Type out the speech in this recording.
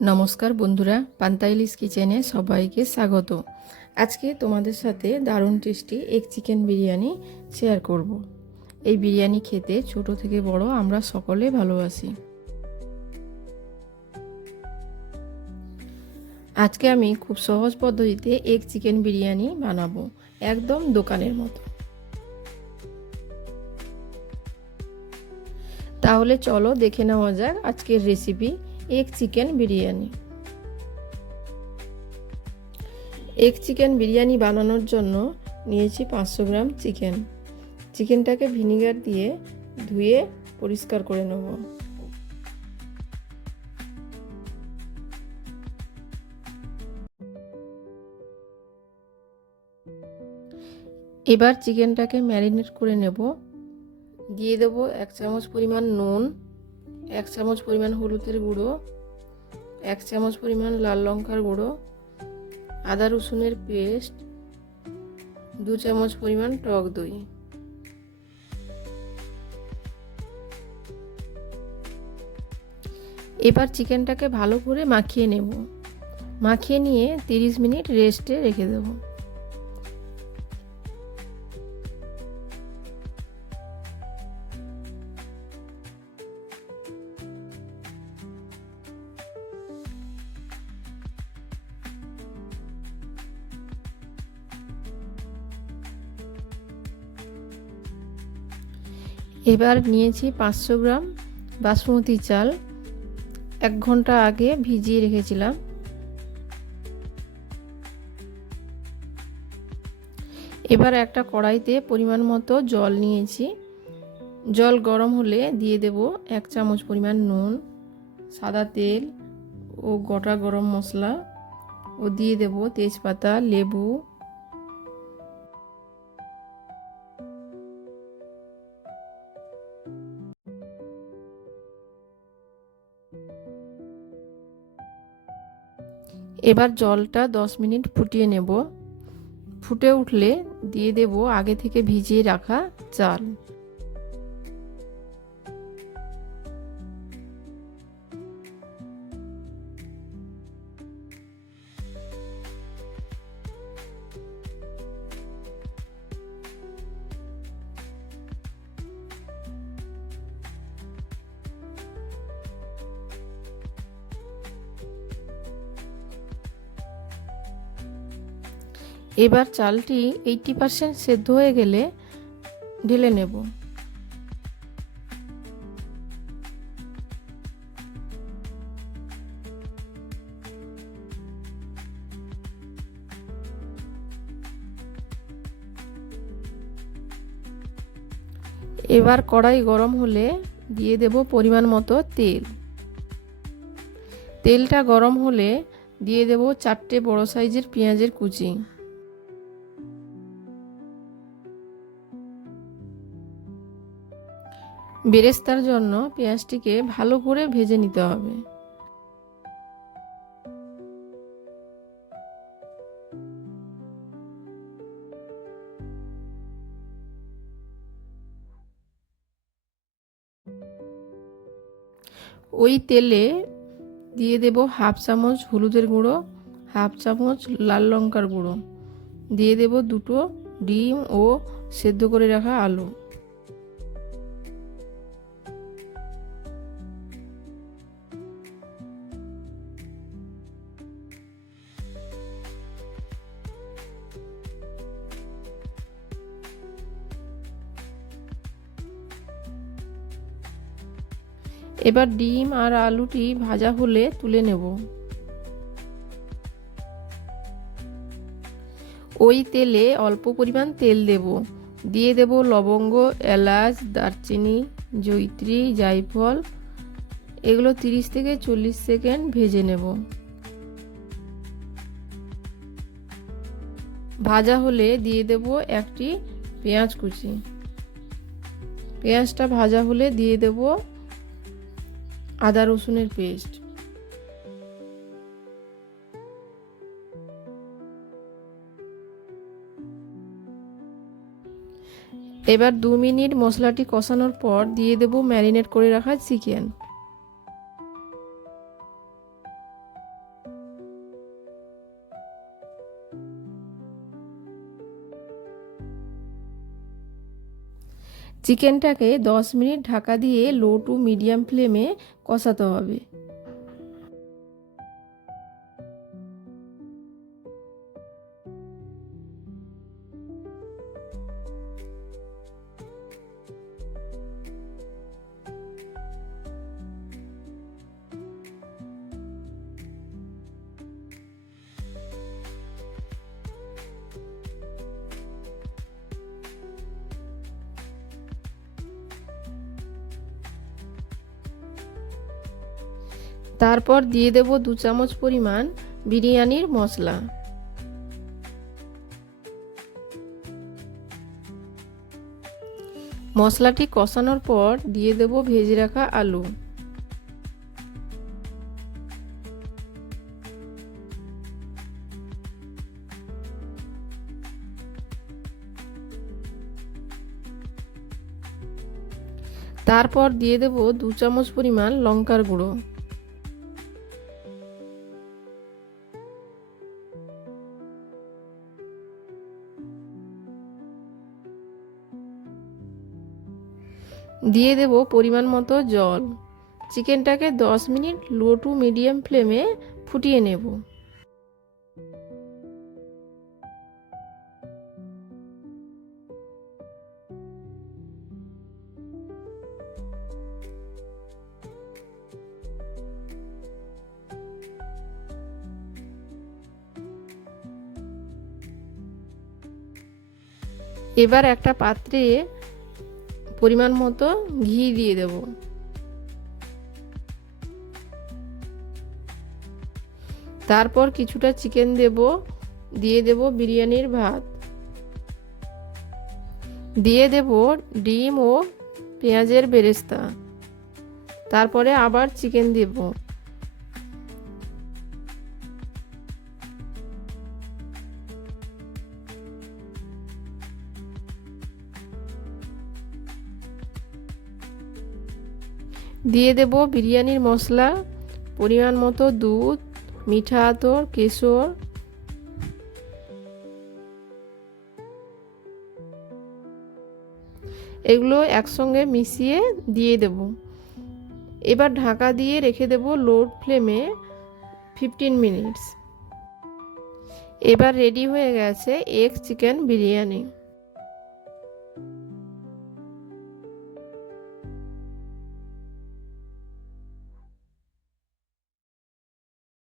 নমস্কার বন্ধুরা, পান্তাইলিস কিচেনে সবাইকে স্বাগত। আজকে তোমাদের সাথে দারুণ tasty egg chicken biryani share করব। এই বিরিয়ানি খেতে ছোট থেকে বড় আমরা সকলে ভালোবাসি। আজকে আমি খুব সহজ পদ্ধতিতে এগ চিকেন বিরিয়ানি বানাবো, একদম দোকানের মতো। তাহলে চলো দেখে নেওয়া যাক আজকের recipe egg chicken biryani. Egg chicken biryani বানানোর জন্য নিয়েছি 500 গ্রাম চিকেন। চিকেনটাকে ভিনিগার দিয়ে ধুয়ে পরিষ্কার করে নেব। এবার চিকেনটাকে ম্যারিনেট করে নেব। দিয়ে দেব 1 চামচ পরিমাণ নুন, 1 চামচ পরিমাণ হলুদের গুঁড়ো, 1 চামচ পরিমাণ লাল লঙ্কার গুঁড়ো, আদা রসুনের পেস্ট, 2 চামচ পরিমাণ টক দই। এবার চিকেনটাকে ভালো করে মাখিয়ে নেব। মাখিয়ে নিয়ে 30 মিনিট রেস্টে রেখে দেব। এবার নিয়েছি 500 গ্রাম বাসমতি চাল, 1 ঘন্টা আগে ভিজিয়ে রেখেছিলাম। এবার একটা কড়াইতে পরিমাণ মতো জল নিয়েছি। জল গরম হলে দিয়ে দেব 1 চামচ পরিমাণ নুন, সাদা তেল ও গোটা গরম মশলা, ও দিয়ে দেব তেজপাতা, লেবু, এবার জলটা 10 মিনিট ফুটিয়ে নেব। ফুটে উঠলে দিয়ে দেব আগে থেকে ভিজিয়ে রাখা চাল। এবার চালটি 80% সেদ্ধ হয়ে গেলে ঢেলে নেব। এবার কড়াই গরম হলে দিয়ে দেব পরিমাণ মতো তেল। তেলটা গরম হলে দিয়ে দেব 4টে বড় সাইজের পেঁয়াজের কুচি। বেরেস্তার জন্য পেঁয়াজটিকে ভালো করে ভেজে নিতে হবে। ওই তেলে দিয়ে দেব 1/2 চামচ হলুদের গুঁড়ো, 1/2 চামচ লাল লঙ্কার গুঁড়ো, দিয়ে দেব 2টো ডিম ও সেদ্ধ করে রাখা আলু। এবার ডিম আর আলুটি ভাজা হলে তুলে নেব। ওই তেলে অল্প পরিমাণ তেল দেব। দিয়ে দেব লবঙ্গ, এলাচ, দারচিনি, জয়িত্রী, জায়ফল। এগুলো 30 থেকে 40 সেকেন্ড ভেজে নেব। ভাজা হলে দিয়ে দেব একটি পেঁয়াজ কুচি। পেঁয়াজটা ভাজা হলে দিয়ে দেব আদা রসুনের পেস্ট। এবার 2 মিনিট মশলাটি কষানোর পর দিয়ে দেব ম্যারিনেট করে রাখা চিকেন। চিকেনটাকে 10 মিনিট ঢাকা দিয়ে লো টু মিডিয়াম ফ্লেমে কষাতে হবে। তারপর দিয়ে দেব 2 চামচ পরিমাণ বিরিয়ানির মশলা। মশলাটি কষানোর পর দিয়ে দেব ভেজে রাখা আলু। তারপর দিয়ে দেব 2 চামচ পরিমাণ লঙ্কার গুঁড়ো। দিয়ে দেব পরিমাণ মতো জল। চিকেনটাকে 10 মিনিট লো টু মিডিয়াম ফ্লেমে ফুটিয়ে নেব। এবার একটা পাত্রে পরিমাণ মতো ঘি দিয়ে দেব। তারপর কিছুটা চিকেন দেব, দিয়ে দেব বিরিয়ানির ভাত, দিয়ে দেব ডিম ও পেঁয়াজের বেরেস্তা, তারপরে আবার চিকেন দেব। দিয়ে দেব বিরিয়ানির মশলা, পরিমাণ মতো দুধ, মিঠা আতর, কেশর, এগুলো একসঙ্গে মিশিয়ে দিয়ে দেব। এবার ঢাকা দিয়ে রেখে দেব লো ফ্লেমে 15 মিনিটস। এবার রেডি হয়ে গেছে এগ চিকেন বিরিয়ানি।